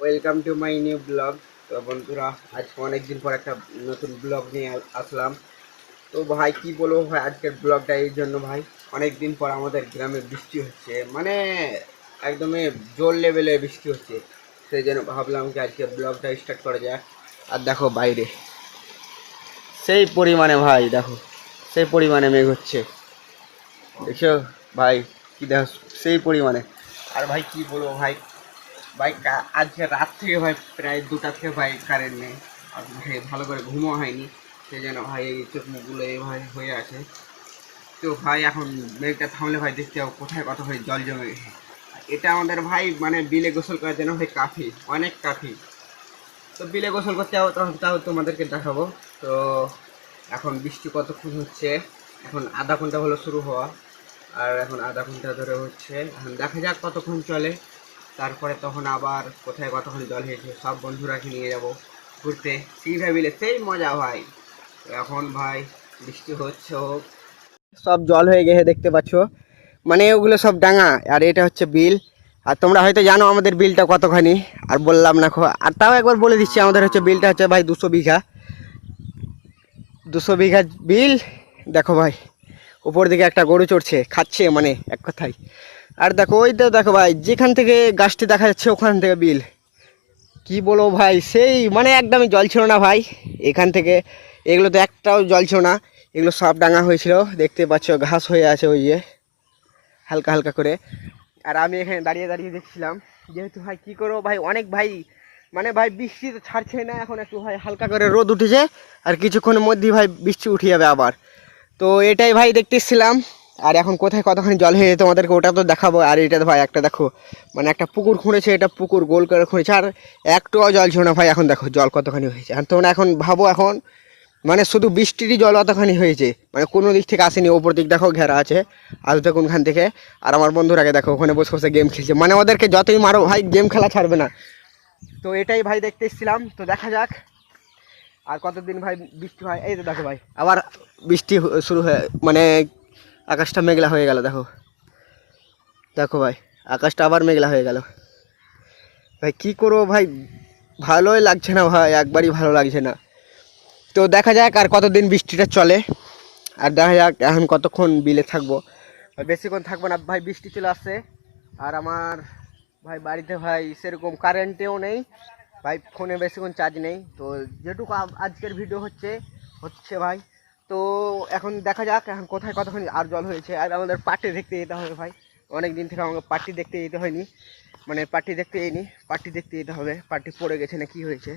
Welcome to my new blog তো বন্ধুরা, আজকে অনেক দিন পর একটা নতুন ব্লগ নিয়ে আসলাম। তো ভাই, কি বলব ভাই, আজকের ব্লগটা এই জন্য ভাই অনেক দিন পর আমাদের গ্রামে বৃষ্টি হচ্ছে। মানে একদমই জোর লেভেলে বৃষ্টি হচ্ছে। সেই জন্য ভাবলাম কি আজকে ব্লগটা স্টার্ট করা যাক। আর দেখো বাইরে, সেই পরিমাণে ভাই, দেখো, সেই পরিমাণে মেঘ হচ্ছে। দেখছ ভাই, কি দেখো, সেই পরিমাণে। আর ভাই, কি বলব ভাই ভাই আজকে রাত থেকে ভাই প্রায় দুটা থেকে ভাই কারেন্ট নেই। আর ভাই ভালো করে ঘুমও হয়নি, সেই জন্য ভাই এই চোখ মুখগুলো এই ভাই হয়ে আছে। তো ভাই এখন মেঘটা থামলে ভাই দেখতে হবে কোথায় কত ভাই জল জমে। গেছে এটা আমাদের ভাই মানে বিলে গোসল করার জন্য ভাই কাফি অনেক কাফি তো বিলে গোসল করতে হবে, তখন তাও তোমাদেরকে দেখাবো। তো এখন বৃষ্টি কতক্ষণ হচ্ছে? এখন আধা ঘণ্টা হলো শুরু হওয়া, আর এখন আধা ঘণ্টা ধরে হচ্ছে। এখন দেখা যাক কতক্ষণ চলে। তারপরে তখন আবার কোথায় কতক্ষণ জল হয়েছে, সব বন্ধুরাকে নিয়ে যাব ঘুরতে। সিংহা বিলে সেই মজা ভাই। এখন ভাই বৃষ্টি হচ্ছে হোক সব জল হয়ে গেছে দেখতে পাচ্ছ। মানে ওগুলো সব ডাঙা, আর এটা হচ্ছে বিল। আর তোমরা হয়তো জানো আমাদের বিলটা কতখানি, আর বললাম না খো আর তাও একবার বলে দিচ্ছি, আমাদের হচ্ছে বিলটা হচ্ছে ভাই দুশো বিঘা। দুশো বিঘা বিল, দেখো ভাই। উপর দিকে একটা গরু চড়ছে, খাচ্ছে মানে এক কথায়। আর দেখো, ওই তো দেখো ভাই, যেখান থেকে গাছটি দেখা যাচ্ছে ওখান থেকে বিল। কি বলব ভাই, সেই মানে একদমই জল ছিল না ভাই। এখান থেকে এগুলো তো একটাও জল ছিল না, এগুলো সব ডাঙা হয়েছিল। দেখতে পাচ্ছ, ঘাস হয়ে আছে ওই যে, হালকা হালকা করে। আর আমি এখানে দাঁড়িয়ে দাঁড়িয়ে দেখছিলাম, যেহেতু ভাই কি করব ভাই, অনেক ভাই মানে ভাই বৃষ্টি তো ছাড়ছে না, এখন একটু ভাই হালকা করে রোদ উঠেছে, আর কিছুক্ষণের মধ্যেই ভাই বৃষ্টি উঠে যাবে আবার। তো এটাই ভাই দেখতেছিলাম। আর এখন কোথায় কতখানি জল হয়ে তোমাদেরকে ওটা তো দেখাবো। আর এটা ভাই একটা দেখো মানে একটা পুকুর খুঁড়েছে, এটা পুকুর গোল করে খুঁড়েছে। আর একটুও জল ছিল না ভাই, এখন দেখো জল কতখানি হয়েছে। আর তোমরা এখন ভাবো এখন মানে শুধু বৃষ্টিরই জল অতখানি হয়েছে। মানে কোনো দিক থেকে আসেনি, ওপর দিক দেখো ঘেরা আছে আসবে কোনখান থেকে। আর আমার বন্ধুরাকে দেখো, ওখানে বসে বসে গেম খেলছে। মানে ওদেরকে যতই মারো ভাই গেম খেলা ছাড়বে না। তো এটাই ভাই দেখতে এসেছিলাম। তো দেখা যাক। আর কতদিন ভাই বৃষ্টি হয়? এই তো দেখো ভাই। আবার বৃষ্টি শুরু হয়ে মানে আকাশটা মেঘলা হয়ে গেল দেখো। দেখো ভাই আকাশটা আবার মেঘলা হয়ে গেল। ভাই কি করব ভাই? ভালোই লাগছে না ভাই একবারই ভালো লাগছে না। তো দেখা যাক আর কতদিন বৃষ্টিটা চলে। আর দেখা যাক এখন কতক্ষণ বিলে থাকব। বেশিক্ষণ থাকব না ভাই বৃষ্টি চলে আসছে। আর আমার ভাই বাড়িতে ভাই সেরকম কারেন্টেও নেই। ভাই, ফোনে বেশিক্ষণ চার্জ নেই। তো যেটুকু আজকের ভিডিও হচ্ছে হচ্ছে ভাই। তো এখন দেখা যাক, এখন কোথায় কতক্ষণ আর জল হয়েছে। আর আমাদের পার্টি দেখতে যেতে হবে ভাই। অনেক দিন থেকে আমাকে পার্টি দেখতে যেতে হয়নি। মানে পার্টি দেখতে যাইনি পার্টি দেখতে যেতে হবে। পার্টি পড়ে গেছে না কি হয়েছে।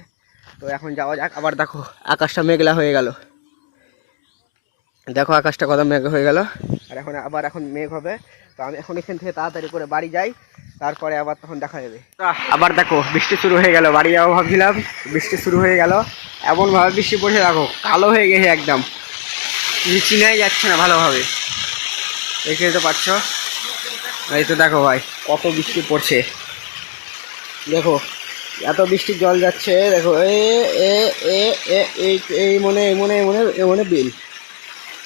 তো এখন যাওয়া যাক। আবার দেখো, আকাশটা মেঘলা হয়ে গেল। দেখো আকাশটা কত মেঘ হয়ে গেল। আর এখন আবার এখন মেঘ হবে। তো আমি এখন এখান থেকে তাড়াতাড়ি করে বাড়ি যাই। তারপরে আবার তখন দেখা যাবে। আবার দেখো বৃষ্টি শুরু হয়ে গেল বাড়ি যাব ভাবছিলাম। বৃষ্টি শুরু হয়ে গেল। এমনভাবে বৃষ্টি পড়ছে, দেখো কালো হয়ে গেছে একদম। চিনাই যাচ্ছে না ভালোভাবে। দেখে তো পাচ্ছ। এই তো দেখো ভাই, কত বৃষ্টি পড়ছে। দেখো, এত বৃষ্টির জল যাচ্ছে। দেখো, এ এ এ এ এই মনে এই মনে এই মনে এই মনে বিল।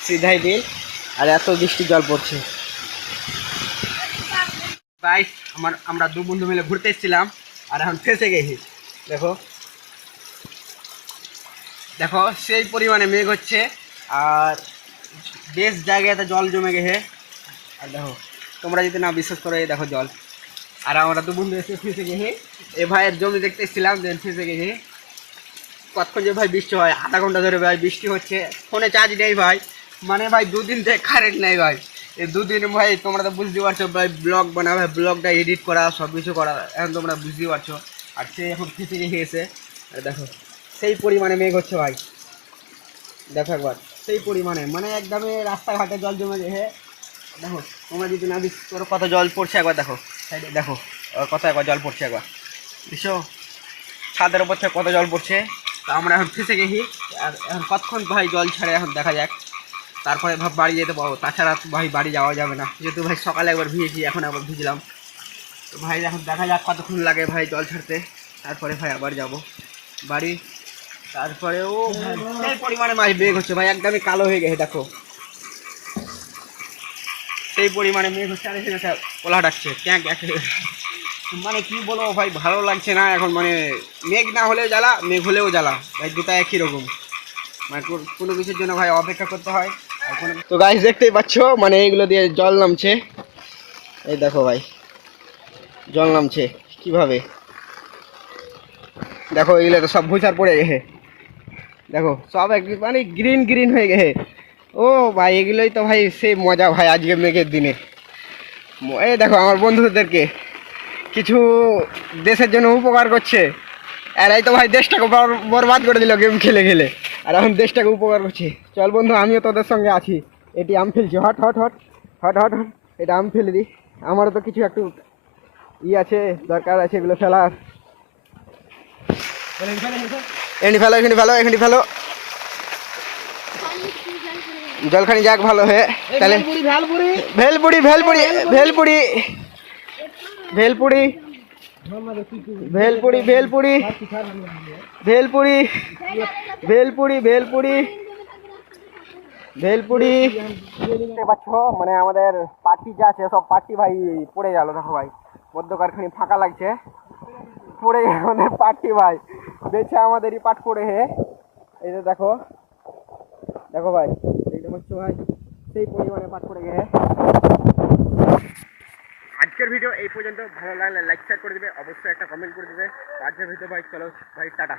সিধাই বিল আর এত বৃষ্টির জল পড়ছে। ভাই, আমার, আমরা দু বন্ধু মিলে ঘুরতে এসেছিলাম, আর এখন ফেসে গেছি। দেখো। দেখো, সেই পরিমাণে মেঘ হচ্ছে, আর বেশ জায়গাতে জল জমে গেছে। আর দেখো, তোমরা যদি না বিশ্বাস করো দেখো জল। আর আমরা দু বন্ধু এসে ফেসে গেছি। এ ভাইয়ের জমি দেখতে এসেছিলাম, যে ফেসে গেছি। কতক্ষণ যে ভাই বৃষ্টি হয়, আধা ঘণ্টা ধরে ভাই বৃষ্টি হচ্ছে। ফোনে চার্জ নেই ভাই। মানে ভাই, দুদিন থেকে কারেন্ট নেই ভাই। এই দুদিন ভাই, তোমরা তো বুঝতে পারছ ভাই ব্লগ বানাবে ব্লগটা এডিট করা সব কিছু করা, এখন তোমরা বুঝতে পারছ। আর সে এখন ফেসে গেছে আর দেখো, সেই পরিমাণে মেঘ হচ্ছে ভাই। দেখো একবার, সেই পরিমাণে। মানে একদমই রাস্তাঘাটে জল জমে গেছে। দেখো, তোমরা যদি না বিশ্বাস তোর কত জল পড়ছে একবার দেখো। সাইডে দেখো কত একবার জল পড়ছে একবার। বুঝছ? ছাদের উপর থেকে কত জল পড়ছে। তা আমরা এখন ফেসে গেছি। আর এখন কতক্ষণ ভাই জল ছাড়ে এখন দেখা যাক। তারপরে ভাব বাড়ি যেতে পারব। তাছাড়া ভাই বাড়ি যাওয়া যাবে না। যেহেতু ভাই সকালে একবার ভিজেছি, এখন আবার ভিজলাম। তো ভাই এখন দেখা যাক কতক্ষণ লাগে ভাই জল ছাড়তে। তারপরে ভাই আবার যাব। বাড়ি, তারপরেও সেই পরিমাণে মাছ বেগ হচ্ছে। ভাই একদমই কালো হয়ে গেছে, দেখো। সেই পরিমাণে মেঘ হচ্ছে, আর এখানে একটা পোলা ডাকছে এক মানে কি বলব ভাই, ভালো লাগছে না এখন। মানে মেঘ না হলেও জ্বালা, মেঘ হলেও জ্বালা। ভাই দুটা একই রকম। মানে কোনো কিছুর জন্য ভাই অপেক্ষা করতে হয়। তো গাছ দেখতেই পাচ্ছ মানে এইগুলো দিয়ে জল নামছে। এই দেখো ভাই, জল নামছে, কীভাবে? দেখো, এইগুলো তো সব ভুষার পড়ে গেছে। দেখো, সব এক মানে গ্রিন গ্রিন হয়ে গেছে। ও ভাই, এগুলোই তো ভাই সেই মজা ভাই আজকে মেঘের দিনে। এই দেখো, আমার বন্ধুদেরকে কিছু দেশের জন্য উপকার করছে। আর এই তো ভাই দেশটাকে বরবাদ করে দিল গেম খেলে খেলে। আর এখন দেশটাকে উপকার করছে। চল বন্ধু আমিও তোদের সঙ্গে আছি। এটি আম ফেলছি। Hot hot hot hot hot hot এটা আম ফেলে দিই। আমারও তো কিছু একটু ই আছে দরকার আছে এগুলো ফেলার। এখানে ফেলো এখানে ফেলো এখানে ফেলো। জলখানি যাক ভালো হয়ে। তাহলে ভেলপুরি। ভেলপুরি ভেলপুরি ভেলপুরি। ভেলপুরি। ভেলপুরি ভেলপুরি। ভেলপুরি ভেলপুরি ভেলপুরি। ভেলপুরি। দেখতে পাচ্ছ মানে আমাদের পার্টি যা আছে, সব পার্টি ভাই পড়ে গেল, দেখো ভাই। মধ্যকারখানি ফাঁকা লাগছে। পড়ে গেল আমাদের পার্টি ভাই। বেছে আমাদেরই পাট পড়ে হে। এই যে দেখো। দেখো ভাই দেখতে পাচ্ছ ভাই, সেই পরিমাণে পাট পড়ে গেছে। আজকের ভিডিও এই পর্যন্ত। ভালো লাগলে লাইক শেয়ার করে দেবে। অবশ্যই একটা কমেন্ট করে দেবে। আজকের ভিডিও ভাই চলো ভাই টাটা।